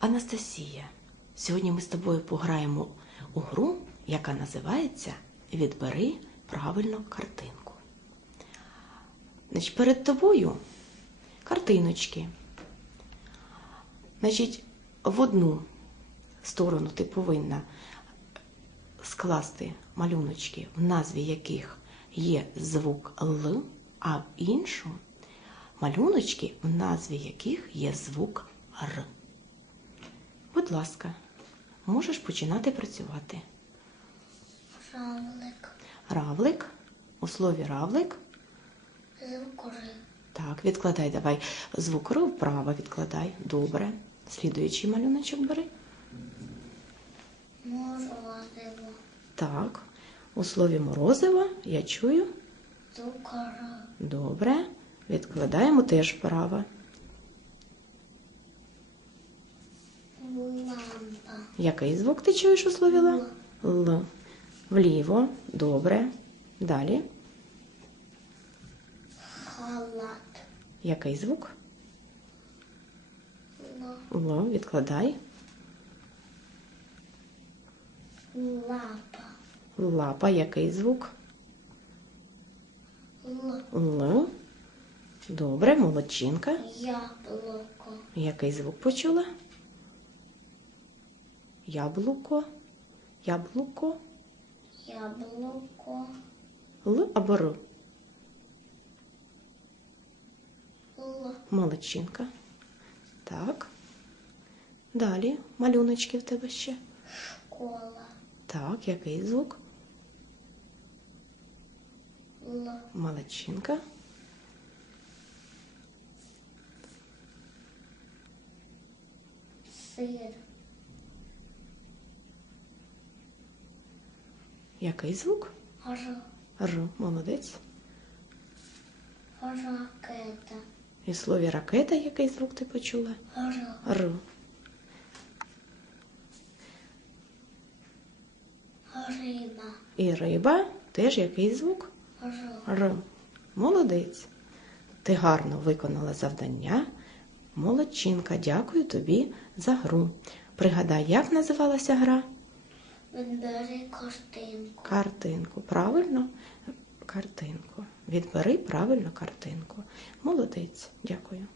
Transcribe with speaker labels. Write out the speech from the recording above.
Speaker 1: Анастасія, сьогодні ми з тобою пограємо у гру, яка називається Відбери правильно картинку. Значить, перед тобою картиночки. Значить, в одну сторону ти повинна скласти малюночки, в назві яких є звук Л, а в іншу малюночки, в назві яких є звук Р. Будь ласка, можеш починати працювати.
Speaker 2: Равлик.
Speaker 1: Равлик. У слові равлик.
Speaker 2: Звукори.
Speaker 1: Так, відкладай давай. Звук Р вправо відкладай. Добре. Слідуючий малюночок бери.
Speaker 2: Морозиво.
Speaker 1: Так. У слові морозиво я чую.
Speaker 2: Цукор.
Speaker 1: Добре. Відкладаємо теж вправо. Який звук ти чуєш у слові ла? Л. Вліво. Добре. Далі.
Speaker 2: Халат.
Speaker 1: Який звук?
Speaker 2: Л.
Speaker 1: Л. Відкладай.
Speaker 2: Лапа.
Speaker 1: Лапа. Який звук?
Speaker 2: Л.
Speaker 1: Л. Добре, молодчинка.
Speaker 2: Яблуко.
Speaker 1: Який звук почула? Яблуко. Яблуко.
Speaker 2: Яблуко.
Speaker 1: Л або Р.
Speaker 2: Л.
Speaker 1: Молодчинка. Так. Далі малюночки в тебе ще.
Speaker 2: Школа.
Speaker 1: Так, який звук?
Speaker 2: Л.
Speaker 1: Молодчинка.
Speaker 2: Сир.
Speaker 1: Який звук?
Speaker 2: Р.
Speaker 1: Р. Молодець.
Speaker 2: Ракета.
Speaker 1: І в слові ракета який звук ти почула?
Speaker 2: Р.
Speaker 1: Р.
Speaker 2: Риба.
Speaker 1: І риба теж який звук?
Speaker 2: Р.
Speaker 1: Р. Молодець. Ти гарно виконала завдання. Молодчинка, дякую тобі за гру. Пригадай, як називалася гра?
Speaker 2: Відбери картинку.
Speaker 1: Картинку. Правильно? Картинку. Відбери правильно картинку. Молодець. Дякую.